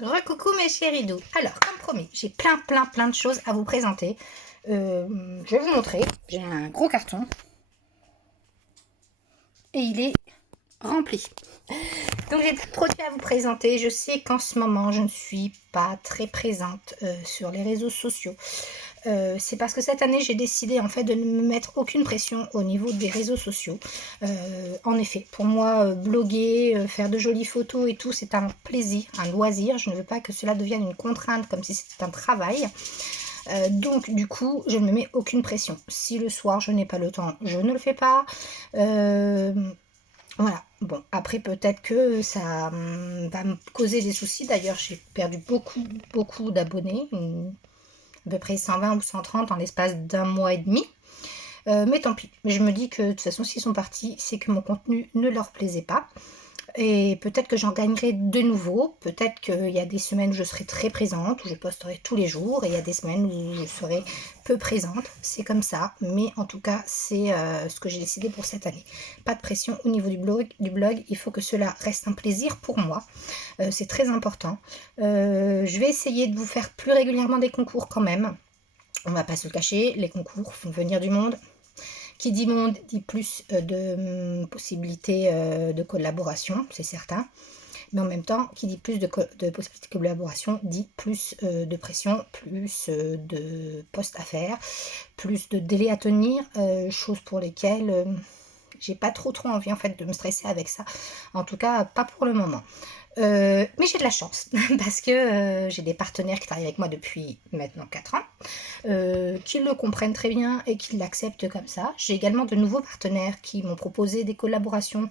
Recoucou mes chéris doux. Alors, comme promis, j'ai plein de choses à vous présenter. Je vais vous montrer. J'ai un gros carton. Et il est rempli. Donc j'ai des produits à vous présenter. Je sais qu'en ce moment, je ne suis pas très présente sur les réseaux sociaux. C'est parce que cette année, j'ai décidé en fait de ne me mettre aucune pression au niveau des réseaux sociaux. En effet, pour moi, bloguer, faire de jolies photos et tout, c'est un plaisir, un loisir. Je ne veux pas que cela devienne une contrainte comme si c'était un travail. Donc du coup, je ne me mets aucune pression. Si le soir, je n'ai pas le temps, je ne le fais pas. Voilà, bon, après peut-être que ça va me causer des soucis. D'ailleurs, j'ai perdu beaucoup d'abonnés, à peu près 120 ou 130 en l'espace d'un mois et demi. Mais tant pis, je me dis que de toute façon, s'ils sont partis, c'est que mon contenu ne leur plaisait pas. Et peut-être que j'en gagnerai de nouveau. Peut-être qu'il y a des semaines où je serai très présente, où je posterai tous les jours. Et il y a des semaines où je serai peu présente. C'est comme ça. Mais en tout cas, c'est ce que j'ai décidé pour cette année. Pas de pression au niveau du blog. Il faut que cela reste un plaisir pour moi. C'est très important. Je vais essayer de vous faire plus régulièrement des concours quand même. On va pas se le cacher. Les concours font venir du monde. Qui dit monde dit plus de possibilités de collaboration, c'est certain. Mais en même temps, qui dit plus de possibilités de collaboration dit plus de pression, plus de postes à faire, plus de délais à tenir, choses pour lesquelles j'ai pas trop envie en fait de me stresser avec ça. En tout cas, pas pour le moment. Mais j'ai de la chance parce que j'ai des partenaires qui travaillent avec moi depuis maintenant 4 ans, qui le comprennent très bien et qui l'acceptent comme ça. J'ai également de nouveaux partenaires qui m'ont proposé des collaborations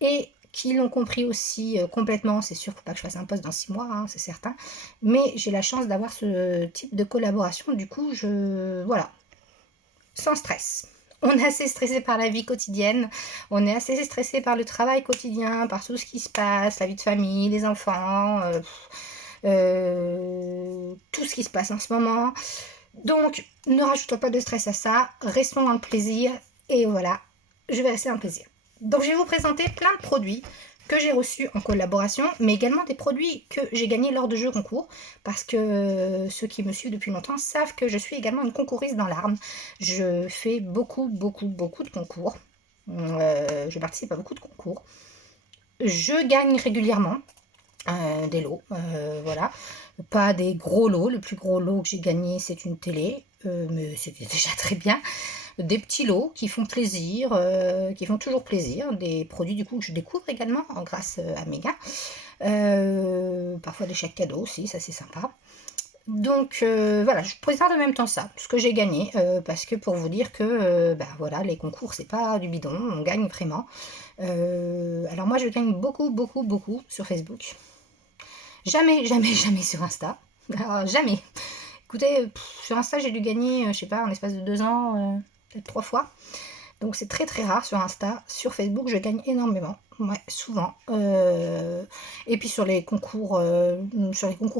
et qui l'ont compris aussi complètement. C'est sûr, il ne faut pas que je fasse un poste dans 6 mois, hein, c'est certain. Mais j'ai la chance d'avoir ce type de collaboration. Du coup, voilà, sans stress. On est assez stressé par la vie quotidienne, on est assez stressé par le travail quotidien, par tout ce qui se passe, la vie de famille, les enfants, tout ce qui se passe en ce moment. Donc, ne rajoutons pas de stress à ça, restons dans le plaisir, et voilà, je vais rester dans le plaisir. Donc, je vais vous présenter plein de produits que j'ai reçus en collaboration, mais également des produits que j'ai gagnés lors de jeux concours, parce que ceux qui me suivent depuis longtemps savent que je suis également une concouriste dans l'arme. Je fais beaucoup de concours. Je participe à beaucoup de concours. Je gagne régulièrement des lots, voilà. Pas des gros lots. Le plus gros lot que j'ai gagné, c'est une télé, mais c'était déjà très bien. Des petits lots qui font plaisir, qui font toujours plaisir. Des produits du coup que je découvre également grâce à mes gars. Parfois des chèques cadeaux aussi, ça c'est sympa. Donc voilà, je présente en même temps ça, ce que j'ai gagné, parce que pour vous dire que bah, voilà, les concours c'est pas du bidon, on gagne vraiment. Alors moi je gagne beaucoup sur Facebook. Jamais sur Insta. Alors, jamais. Écoutez, sur Insta, j'ai dû gagner, je sais pas, en l'espace de 2 ans, peut-être 3 fois. Donc c'est très rare sur Insta. Sur Facebook, je gagne énormément. Ouais, souvent. Et puis sur les concours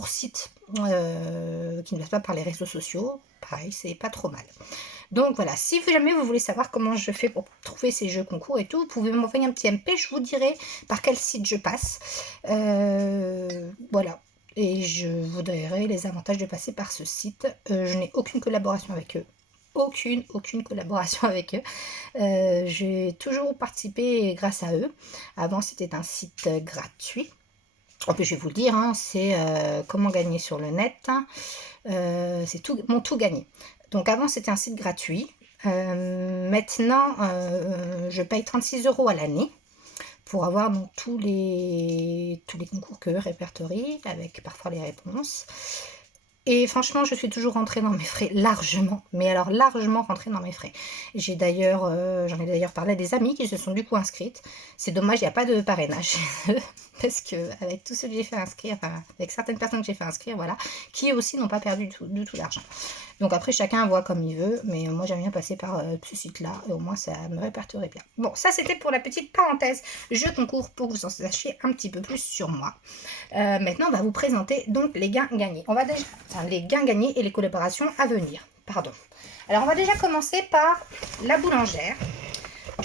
sites qui ne passent pas par les réseaux sociaux, pareil, c'est pas trop mal. Donc voilà, si jamais vous voulez savoir comment je fais pour trouver ces jeux concours et tout, vous pouvez m'envoyer un petit MP, je vous dirai par quel site je passe. Voilà. Et je vous dirai les avantages de passer par ce site. Je n'ai aucune collaboration avec eux. Aucune collaboration avec eux. J'ai toujours participé grâce à eux. Avant, c'était un site gratuit. En plus, je vais vous le dire, hein, c'est comment gagner sur le net. C'est mon tout gagné. Donc avant, c'était un site gratuit. Maintenant, je paye 36 € à l'année pour avoir donc tous les concours que répertorient, avec parfois les réponses. Et franchement, je suis toujours rentrée dans mes frais largement, mais alors largement rentrée dans mes frais. J'en ai d'ailleurs parlé à des amis qui se sont du coup inscrites. C'est dommage, il n'y a pas de parrainage parce que avec tous ceux que j'ai fait inscrire, enfin, avec certaines personnes que j'ai fait inscrire, voilà, qui aussi n'ont pas perdu du tout d'argent. Donc après, chacun voit comme il veut, mais moi j'aime bien passer par ce site-là, et au moins ça me répertorie bien. Bon, ça c'était pour la petite parenthèse jeu concours pour que vous en sachiez un petit peu plus sur moi. Maintenant, on va vous présenter donc les gains gagnés. On va déjà, les gains gagnés et les collaborations à venir. Pardon. Alors, on va déjà commencer par la boulangère.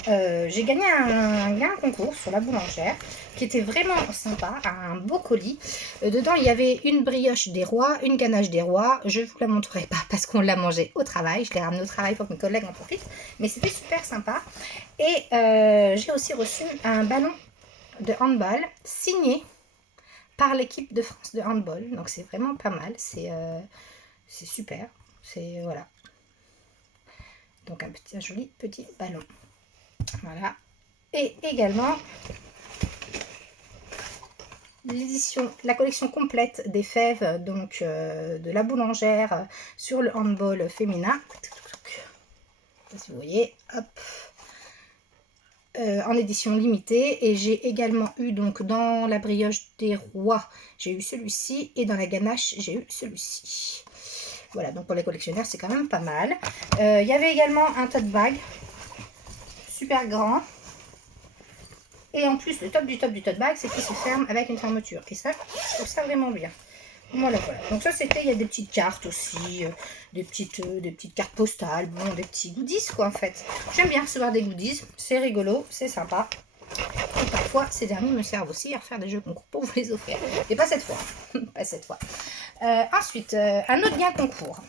j'ai gagné un concours sur la boulangère qui était vraiment sympa, un beau colis. Dedans, il y avait une brioche des rois, une ganache des rois. Je ne vous la montrerai pas parce qu'on l'a mangé au travail. Je l'ai ramené au travail pour que mes collègues en profitent. Mais c'était super sympa. Et j'ai aussi reçu un ballon de handball signé par l'équipe de France de handball. Donc c'est vraiment pas mal. C'est super. C'est voilà. Donc un joli petit ballon. Voilà. Et également la collection complète des fèves donc de la boulangère sur le handball féminin. Si vous voyez, hop, en édition limitée. Et j'ai également eu donc dans la brioche des rois, j'ai eu celui-ci, et dans la ganache, j'ai eu celui-ci. Voilà, donc pour les collectionneurs, c'est quand même pas mal. Il y avait également un tote bag super grand. Et en plus, le top du tote bag, c'est qu'il se ferme avec une fermeture. Et ça, je trouve ça vraiment bien. Voilà, voilà. Donc ça, c'était, il y a des petites cartes aussi, des petites cartes postales, bon, des petits goodies, quoi, en fait. J'aime bien recevoir des goodies, c'est rigolo, c'est sympa. Et parfois, ces derniers me servent aussi à refaire des jeux concours pour vous les offrir. Et pas cette fois, pas cette fois. Ensuite, un autre gain concours.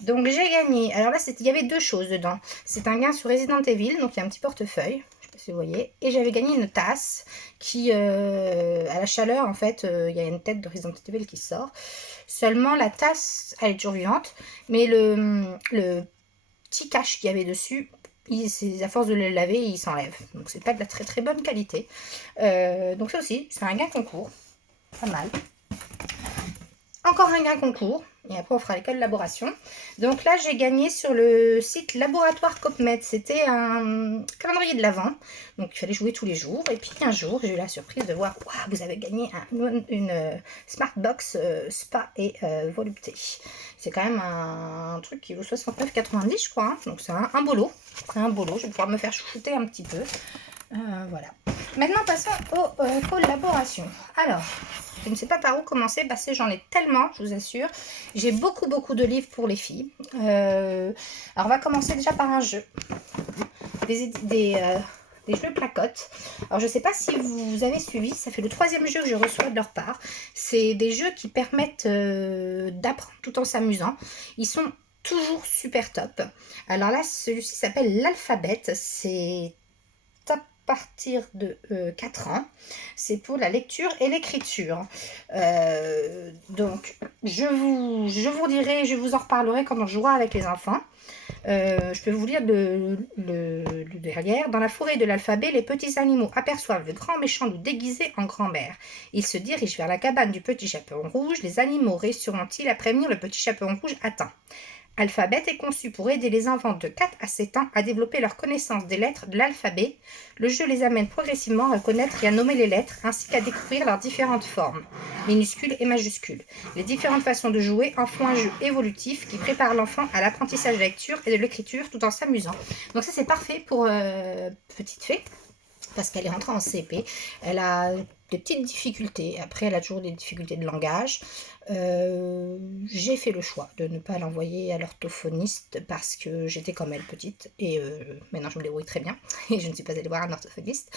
Donc j'ai gagné, alors là, il y avait deux choses dedans. C'est un gain sur Resident Evil, donc il y a un petit portefeuille. Si vous voyez, et j'avais gagné une tasse qui, à la chaleur, en fait, il y a une tête de Resident Evil qui sort. Seulement, la tasse, elle est toujours vivante, mais le petit cache qu'il y avait dessus, à force de le laver, il s'enlève. Donc, c'est pas de la très très bonne qualité. Donc, ça aussi, c'est un gain concours. Pas mal. Encore un gain concours. Et après, on fera les collaborations. Donc là, j'ai gagné sur le site Laboratoire Copmed. C'était un calendrier de l'Avent. Donc, il fallait jouer tous les jours. Et puis, un jour, j'ai eu la surprise de voir, waouh, vous avez gagné une Smart Box Spa et Volupté. C'est quand même un truc qui vaut 69,90, je crois. Hein. Donc, c'est un beau lot. C'est un beau lot. Je vais pouvoir me faire chouchouter un petit peu. Voilà. Maintenant, passons aux collaborations. Alors, je ne sais pas par où commencer parce que j'en ai tellement, je vous assure. J'ai beaucoup de livres pour les filles. Alors, on va commencer déjà par un jeu. Des jeux placotes. Alors, je ne sais pas si vous avez suivi, ça fait le 3e jeu que je reçois de leur part. C'est des jeux qui permettent d'apprendre tout en s'amusant. Ils sont toujours super top. Alors là, celui-ci s'appelle l'alphabet. C'est partir de 4 ans. C'est pour la lecture et l'écriture. Donc, je vous dirai, je vous en reparlerai quand on jouera avec les enfants. Je peux vous lire le derrière. Dans la forêt de l'alphabet, les petits animaux aperçoivent le grand méchant loup déguisé en grand-mère. Ils se dirigent vers la cabane du petit chaperon rouge. Les animaux réussiront-ils à prévenir le petit chaperon rouge atteint? Alphabet est conçu pour aider les enfants de 4 à 7 ans à développer leur connaissance des lettres de l'alphabet. Le jeu les amène progressivement à reconnaître et à nommer les lettres, ainsi qu'à découvrir leurs différentes formes, minuscules et majuscules. Les différentes façons de jouer en font un jeu évolutif qui prépare l'enfant à l'apprentissage de la lecture et de l'écriture tout en s'amusant. Donc ça, c'est parfait pour petite fée, parce qu'elle est rentrée en CP. Elle a des petites difficultés. Après, elle a toujours des difficultés de langage. J'ai fait le choix de ne pas l'envoyer à l'orthophoniste parce que j'étais comme elle petite et maintenant je me débrouille très bien et je ne suis pas allée voir un orthophoniste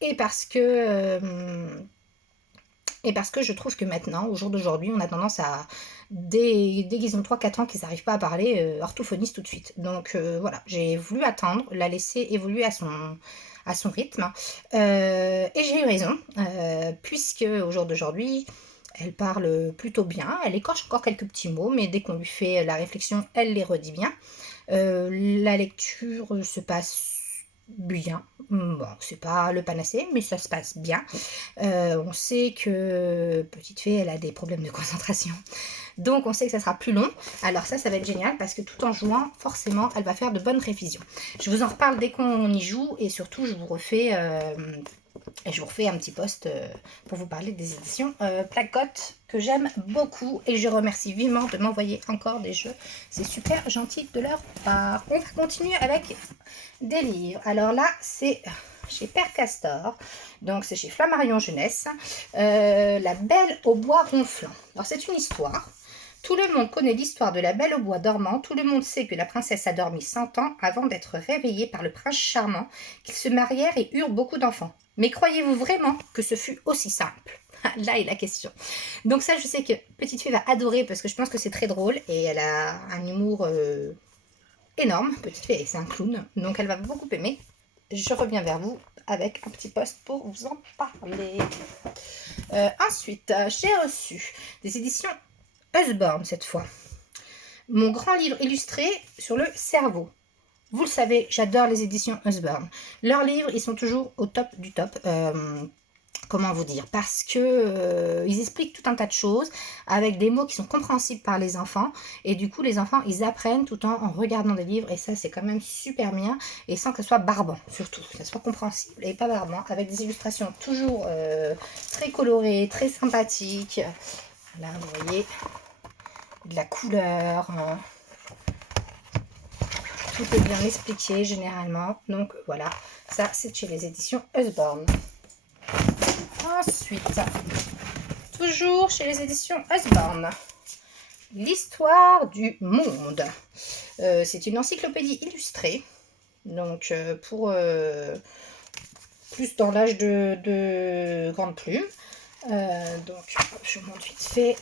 et parce que je trouve que maintenant, au jour d'aujourd'hui, on a tendance à, dès qu'ils ont 3-4 ans, qu'ils n'arrivent pas à parler, orthophoniste tout de suite. Donc voilà, j'ai voulu attendre, la laisser évoluer à son rythme. Et j'ai eu raison, puisque au jour d'aujourd'hui, elle parle plutôt bien. Elle écorche encore quelques petits mots, mais dès qu'on lui fait la réflexion, elle les redit bien. La lecture se passe bien. Bon, c'est pas le panacée, mais ça se passe bien. On sait que petite fée, elle a des problèmes de concentration. Donc, on sait que ça sera plus long. Alors ça va être génial parce que tout en jouant, forcément, elle va faire de bonnes révisions. Je vous en reparle dès qu'on y joue et surtout, je vous refais un petit post pour vous parler des éditions Placote que j'aime beaucoup et je remercie vivement de m'envoyer encore des jeux. C'est super gentil de leur part. On va continuer avec des livres. Alors là, c'est chez Père Castor, donc c'est chez Flammarion Jeunesse, La Belle au bois ronflant. Alors c'est une histoire Tout le monde connaît l'histoire de la Belle au bois dormant. Tout le monde sait que la princesse a dormi 100 ans avant d'être réveillée par le prince charmant, qu'ils se marièrent et eurent beaucoup d'enfants. Mais croyez-vous vraiment que ce fut aussi simple? Là est la question. Donc ça, je sais que Petite Fée va adorer parce que je pense que c'est très drôle et elle a un humour énorme. Petite Fée, c'est un clown, donc elle va beaucoup aimer. Je reviens vers vous avec un petit post pour vous en parler. Ensuite, j'ai reçu des éditions Usborne cette fois. Mon grand livre illustré sur le cerveau. Vous le savez, j'adore les éditions Usborne. Leurs livres, ils sont toujours au top du top. Comment vous dire? Parce que ils expliquent tout un tas de choses avec des mots qui sont compréhensibles par les enfants. Et du coup, les enfants, ils apprennent tout en regardant des livres. Et ça, c'est quand même super bien. Et sans que ce soit barbant, surtout. Que ça soit compréhensible et pas barbant. Avec des illustrations toujours très colorées, très sympathiques. Là, vous voyez, de la couleur. Tout est bien expliqué généralement. Donc voilà, ça c'est chez les éditions Usborne. Ensuite, toujours chez les éditions Usborne, l'histoire du monde. C'est une encyclopédie illustrée. Donc pour plus dans l'âge de Grande Plume. Donc je vous montre vite fait.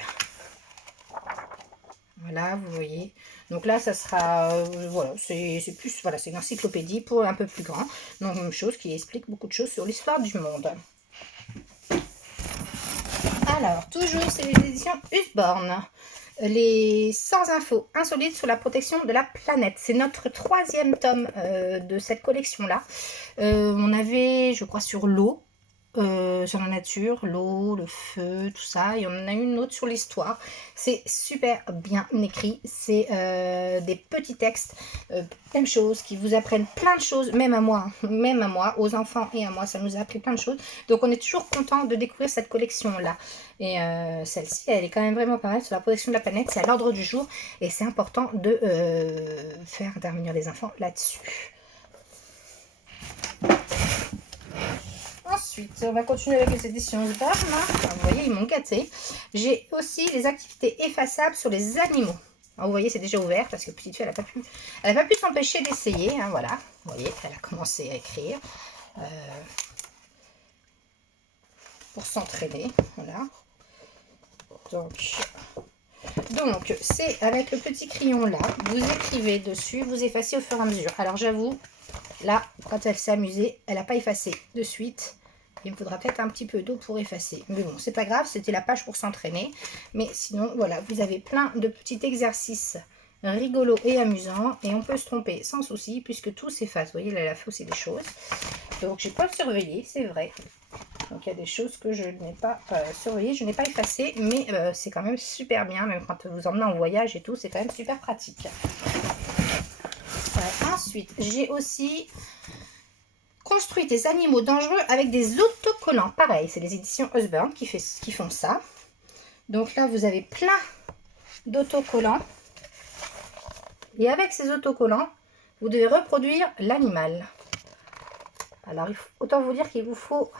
Voilà, vous voyez. Donc là, ça sera, voilà, c'est plus, voilà, c'est une encyclopédie pour un peu plus grand. Donc même chose qui explique beaucoup de choses sur l'histoire du monde. Alors, toujours, c'est les éditions Usborne. Les 100 infos insolites sur la protection de la planète. C'est notre 3e tome de cette collection-là. On avait, je crois, sur l'eau. Sur la nature, l'eau, le feu, tout ça. Et on en a une autre sur l'histoire. C'est super bien écrit. C'est des petits textes, plein de choses qui vous apprennent plein de choses, même à moi, aux enfants et à moi, ça nous a appris plein de choses. Donc on est toujours content de découvrir cette collection-là. Et celle-ci, elle est quand même vraiment pas mal sur la protection de la planète. C'est à l'ordre du jour et c'est important de faire intervenir les enfants là-dessus. Ensuite, on va continuer avec les éditions Usborne. Vous voyez, ils m'ont gâté. J'ai aussi les activités effaçables sur les animaux. Alors, vous voyez, c'est déjà ouvert parce que Petite Fée, elle n'a pas pu s'empêcher d'essayer. Hein, voilà, vous voyez, elle a commencé à écrire pour s'entraîner. Voilà. Donc, c'est avec le petit crayon là. Vous écrivez dessus, vous effacez au fur et à mesure. Alors, j'avoue, là, quand elle s'est amusée, elle n'a pas effacé de suite. Il me faudra peut-être un petit peu d'eau pour effacer. Mais bon, c'est pas grave, c'était la page pour s'entraîner. Mais sinon, voilà, vous avez plein de petits exercices rigolos et amusants. Et on peut se tromper sans souci, puisque tout s'efface. Vous voyez, elle a fait aussi des choses. Donc, j'ai pas surveillé, c'est vrai. Donc, il y a des choses que je n'ai pas surveillées. Je n'ai pas effacé, mais c'est quand même super bien. Même quand vous emmenez en voyage et tout, c'est quand même super pratique. Ensuite, j'ai aussi construit des animaux dangereux avec des autocollants. Pareil, c'est les éditions Usborne qui font ça. Donc là, vous avez plein d'autocollants. Et avec ces autocollants, vous devez reproduire l'animal. Alors, autant vous dire qu'il vous faut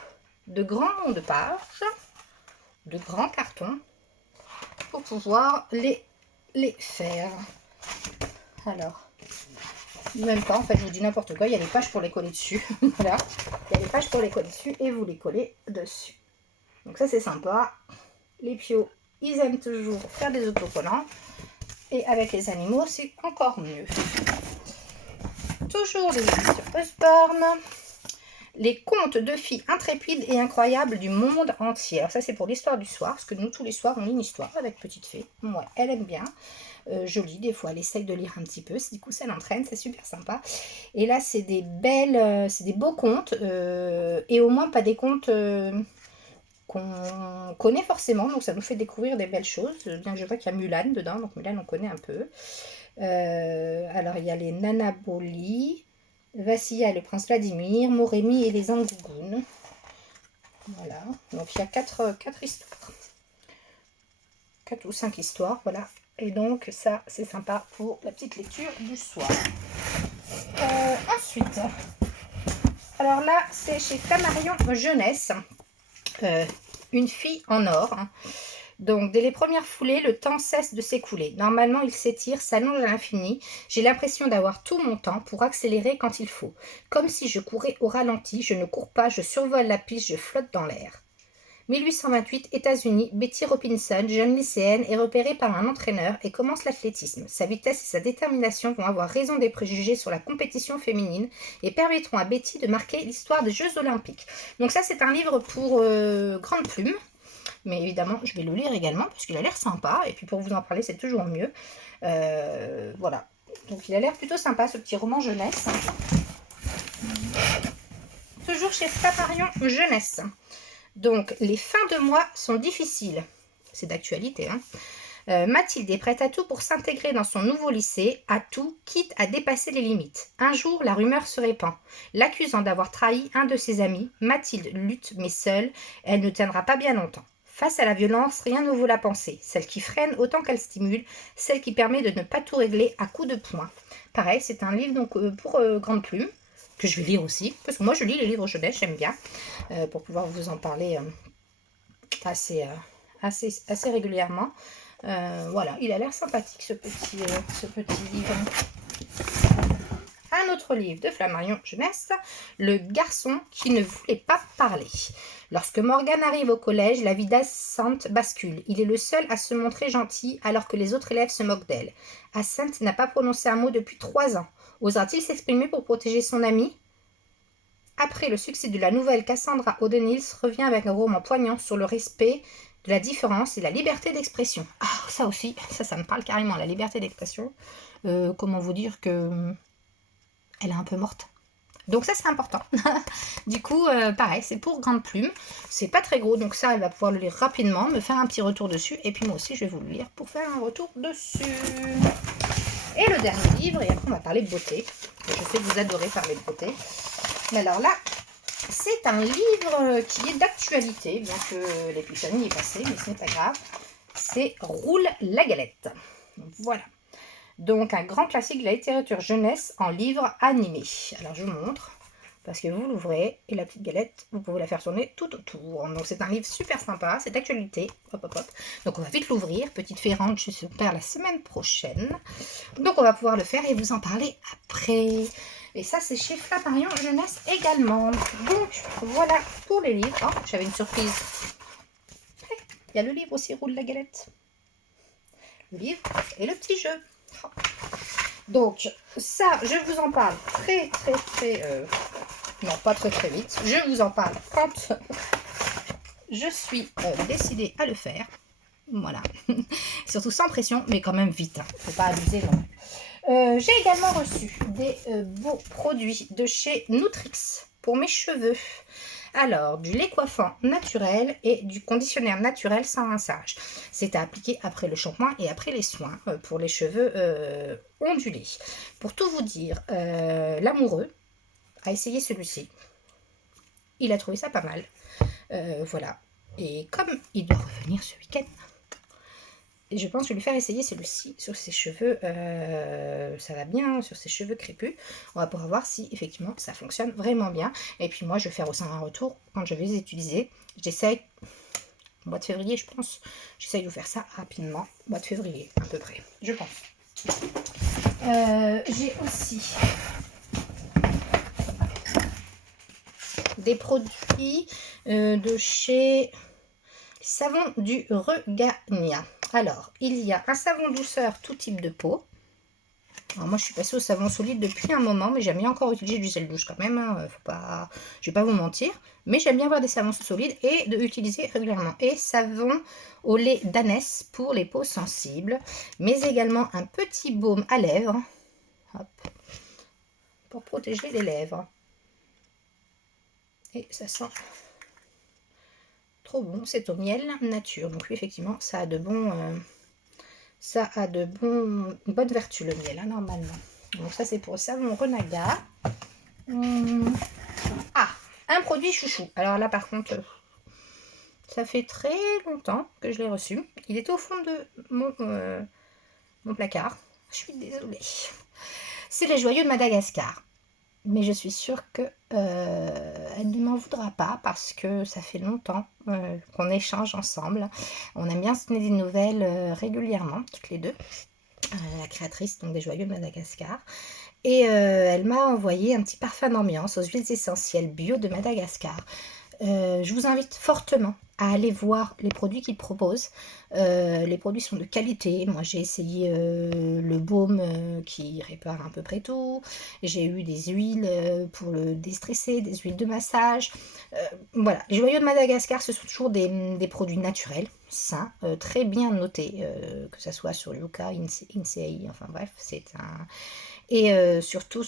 de grandes pages, de grands cartons, pour pouvoir les faire. Alors, même pas, en fait, je vous dis n'importe quoi. Il y a des pages pour les coller dessus. Voilà. Il y a des pages pour les coller dessus et vous les collez dessus. Donc ça, c'est sympa. Les pios, ils aiment toujours faire des autocollants. Et avec les animaux, c'est encore mieux. Toujours les éditions Usborne. Les contes de filles intrépides et incroyables du monde entier. Alors ça, c'est pour l'histoire du soir. Parce que nous, tous les soirs, on lit une histoire avec Petite Fée. Ouais, elle aime bien. Je lis des fois, elle essaye de lire un petit peu, du coup ça l'entraîne, c'est super sympa. Et là c'est des belles, c'est des beaux contes, et au moins pas des contes qu'on connaît forcément, donc ça nous fait découvrir des belles choses, bien que je vois qu'il y a Mulan dedans, donc Mulan on connaît un peu. Alors il y a les Nana Boli, Vassilla et le prince Vladimir, Morémi et les Angougounes. Voilà, donc il y a 4 histoires, 4 ou 5 histoires, voilà. Et donc ça c'est sympa pour la petite lecture du soir. Ensuite, alors là c'est chez Flammarion Jeunesse, une fille en or. Donc, dès les premières foulées, le temps cesse de s'écouler. Normalement, il s'étire, s'allonge à l'infini. J'ai l'impression d'avoir tout mon temps pour accélérer quand il faut. Comme si je courais au ralenti, je ne cours pas, je survole la piste, je flotte dans l'air. 1828, États-Unis, Betty Robinson, jeune lycéenne, est repérée par un entraîneur et commence l'athlétisme. Sa vitesse et sa détermination vont avoir raison des préjugés sur la compétition féminine et permettront à Betty de marquer l'histoire des Jeux Olympiques. Donc ça, c'est un livre pour grande plume. Mais évidemment, je vais le lire également parce qu'il a l'air sympa. Et puis pour vous en parler, c'est toujours mieux. Voilà. Donc il a l'air plutôt sympa, ce petit roman jeunesse. Toujours chez Flammarion Jeunesse. Donc, les fins de mois sont difficiles. C'est d'actualité, hein. Mathilde est prête à tout pour s'intégrer dans son nouveau lycée, à tout, quitte à dépasser les limites. Un jour, la rumeur se répand. L'accusant d'avoir trahi un de ses amis, Mathilde lutte, mais seule, elle ne tiendra pas bien longtemps. Face à la violence, rien ne vaut la pensée, celle qui freine autant qu'elle stimule, celle qui permet de ne pas tout régler à coups de poing. Pareil, c'est un livre donc, pour grande plume, que je vais lire aussi, parce que moi je lis les livres jeunesse, j'aime bien, pour pouvoir vous en parler assez régulièrement. Voilà, il a l'air sympathique ce petit livre. Un autre livre de Flammarion Jeunesse, Le garçon qui ne voulait pas parler. Lorsque Morgane arrive au collège, la vie d'Hyacinthe bascule. Il est le seul à se montrer gentil alors que les autres élèves se moquent d'elle. Hyacinthe n'a pas prononcé un mot depuis 3 ans. Osera-t-il s'exprimer pour protéger son ami ? Après le succès de la nouvelle, Cassandra O'Donnell revient avec un roman poignant sur le respect de la différence et la liberté d'expression. Ah, ça aussi, ça me parle carrément, la liberté d'expression. Comment vous dire que elle est un peu morte. Donc ça, c'est important. Du coup, pareil, c'est pour grande plume. C'est pas très gros, donc ça, elle va pouvoir le lire rapidement, me faire un petit retour dessus. Et puis moi aussi, je vais vous le lire pour faire un retour dessus. Et le dernier livre, et après on va parler de beauté. Je sais que vous adorez parler de beauté. Mais alors là, c'est un livre qui est d'actualité, bien que l'épiphanie est passée, mais ce n'est pas grave. C'est Roule la galette. Voilà. Donc un grand classique de la littérature jeunesse en livre animé. Alors je vous montre, parce que vous l'ouvrez, et la petite galette, vous pouvez la faire tourner tout autour. Donc c'est un livre super sympa, c'est d'actualité. Hop, hop, hop. Donc on va vite l'ouvrir. Petite Ferrande, je suis père la semaine prochaine. Donc on va pouvoir le faire et vous en parler après. Et ça, c'est chez Flammarion Jeunesse également. Donc, voilà pour les livres. Oh, j'avais une surprise. Il y a le livre aussi, Roule la galette. Le livre et le petit jeu. Oh. Donc, ça, je vous en parle très... non, pas très vite. Je vous en parle quand je suis décidée à le faire. Voilà. Surtout sans pression, mais quand même vite. Hein. Faut pas abuser non plus. J'ai également reçu des beaux produits de chez Nutrix pour mes cheveux. Alors, du lait coiffant naturel et du conditionnaire naturel sans rinçage. C'est à appliquer après le shampoing et après les soins pour les cheveux ondulés. Pour tout vous dire, l'amoureux a essayé celui-ci. Il a trouvé ça pas mal. Voilà. Et comme il doit revenir ce week-end, et je pense que je vais lui faire essayer celui-ci sur ses cheveux. Ça va bien sur ses cheveux crépus. On va pouvoir voir si effectivement ça fonctionne vraiment bien. Et puis moi, je vais faire aussi un retour quand je vais les utiliser. J'essaye, au mois de février, je pense. J'essaye de vous faire ça rapidement. Au mois de février, à peu près, je pense. J'ai aussi des produits de chez Savon du Regagna. Alors, il y a un savon douceur tout type de peau. Alors moi, je suis passée au savon solide depuis un moment, mais j'aime bien encore utiliser du gel douche quand même. Hein. Faut pas... Je vais pas vous mentir. Mais j'aime bien avoir des savons solides et de utiliser régulièrement. Et savon au lait d'ânesse pour les peaux sensibles. Mais également un petit baume à lèvres. Hop. Pour protéger les lèvres. Et ça sent trop bon. C'est au miel nature. Donc oui, effectivement, ça a de bons... bonnes vertus, le miel, hein, normalement. Donc ça, c'est pour le savon Renaga. Ah, un produit chouchou. Alors là, par contre, ça fait très longtemps que je l'ai reçu. Il était au fond de mon placard. Je suis désolée. C'est les joyaux de Madagascar. mais je suis sûre que elle ne m'en voudra pas parce que ça fait longtemps qu'on échange ensemble. On aime bien se donner des nouvelles régulièrement, toutes les deux. La créatrice donc des Joyaux de Madagascar. Et elle m'a envoyé un petit parfum d'ambiance aux huiles essentielles bio de Madagascar. Je vous invite fortement à aller voir les produits qu'ils proposent. Les produits sont de qualité. Moi, j'ai essayé le baume qui répare à peu près tout. J'ai eu des huiles pour le déstresser, des huiles de massage. Voilà, les Joyaux de Madagascar, ce sont toujours des produits naturels, sains, très bien notés, que ce soit sur Yuka, Insei, enfin bref, c'est un... Et surtout,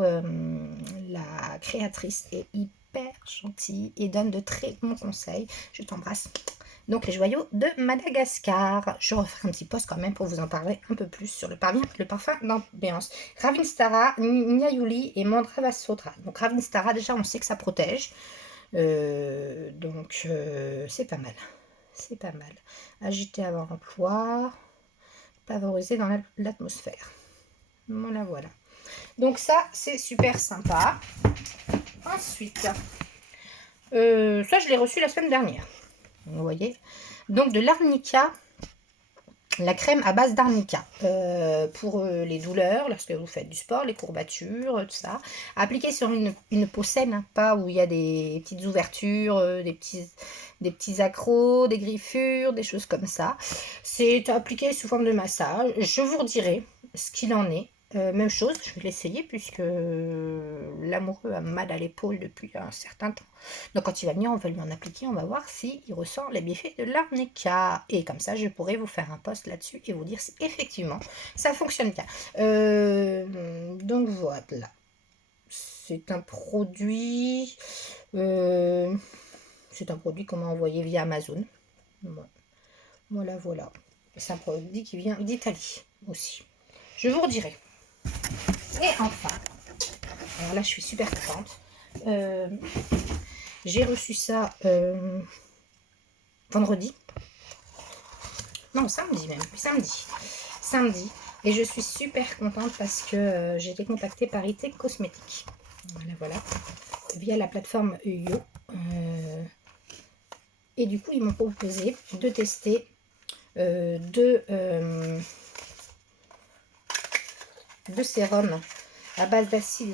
la créatrice est hyper gentille et donne de très bons conseils. Je t'embrasse. Donc les Joyaux de Madagascar. Je referai un petit post quand même pour vous en parler un peu plus sur le parfum d'ambiance. Ravinstara, Nyayuli et Mandravasodra. Donc Ravinstara, déjà on sait que ça protège. Donc c'est pas mal. C'est pas mal. Agiter avant l'emploi. Favoriser dans l'atmosphère. Voilà. Donc ça, c'est super sympa. Ensuite, ça, je l'ai reçu la semaine dernière. Vous voyez. Donc de l'arnica, la crème à base d'arnica. Pour les douleurs, lorsque vous faites du sport, les courbatures, tout ça. Appliquer sur une peau saine, hein, pas où il y a des petites ouvertures, des petits accros, des griffures, des choses comme ça. C'est appliqué sous forme de massage. Je vous redirai ce qu'il en est. Même chose, je vais l'essayer puisque l'amoureux a mal à l'épaule depuis un certain temps. Donc quand il va venir, on va lui en appliquer, on va voir s'il ressent les bienfaits de l'arnica. Et comme ça, je pourrai vous faire un post là-dessus et vous dire si effectivement ça fonctionne bien. Donc voilà. C'est un produit... c'est un produit qu'on m'a envoyé via Amazon. Voilà. C'est un produit qui vient d'Italie aussi. Je vous redirai. Et enfin, alors là je suis super contente. J'ai reçu ça vendredi. Non, samedi même. Samedi. Et je suis super contente parce que j'ai été contactée par IT Cosmétiques. Voilà. Via la plateforme Yo. Et du coup, ils m'ont proposé de tester deux sérums à base d'acide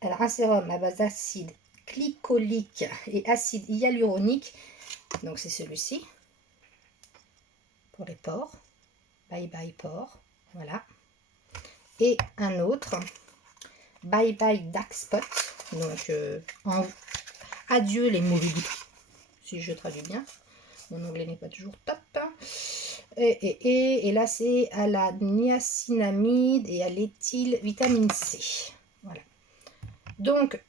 alors un sérum à base d'acide glycolique et acide hyaluronique. Donc c'est celui-ci pour les pores. Bye bye pores. Voilà. Et un autre bye bye dark spot. Donc adieu les mauvais boutons, si je traduis bien. Mon anglais n'est pas toujours top. Et là, c'est à la niacinamide et à l'éthyle vitamine C. Voilà. Donc,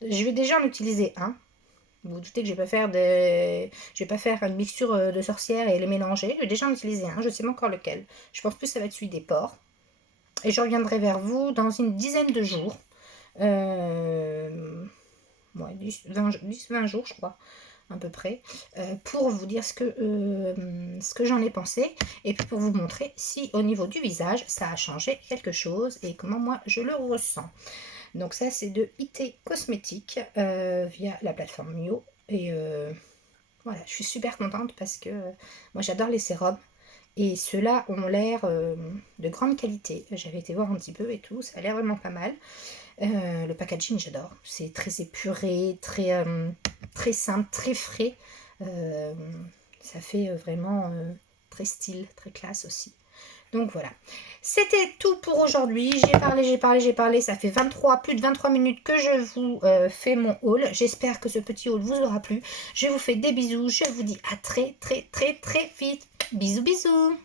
je vais déjà en utiliser un. Vous vous doutez que je vais pas faire une mixture de sorcière et les mélanger. Je vais déjà en utiliser un. Je ne sais pas encore lequel. Je pense plus que ça va être celui des pores. Et je reviendrai vers vous dans une dizaine de jours. 10-20 jours, je crois. À peu près, pour vous dire ce que j'en ai pensé et puis pour vous montrer si au niveau du visage ça a changé quelque chose et comment moi je le ressens. Donc ça c'est de IT Cosmétiques via la plateforme Mio et voilà, je suis super contente parce que moi j'adore les sérums et ceux-là ont l'air de grande qualité. J'avais été voir un petit peu et tout, ça a l'air vraiment pas mal. Le packaging j'adore, c'est très épuré, très simple, très frais. Ça fait vraiment très style, très classe aussi. Donc voilà, c'était tout pour aujourd'hui. J'ai parlé. Ça fait plus de 23 minutes que je vous fais mon haul. J'espère que ce petit haul vous aura plu. Je vous fais des bisous. Je vous dis à très vite. Bisous.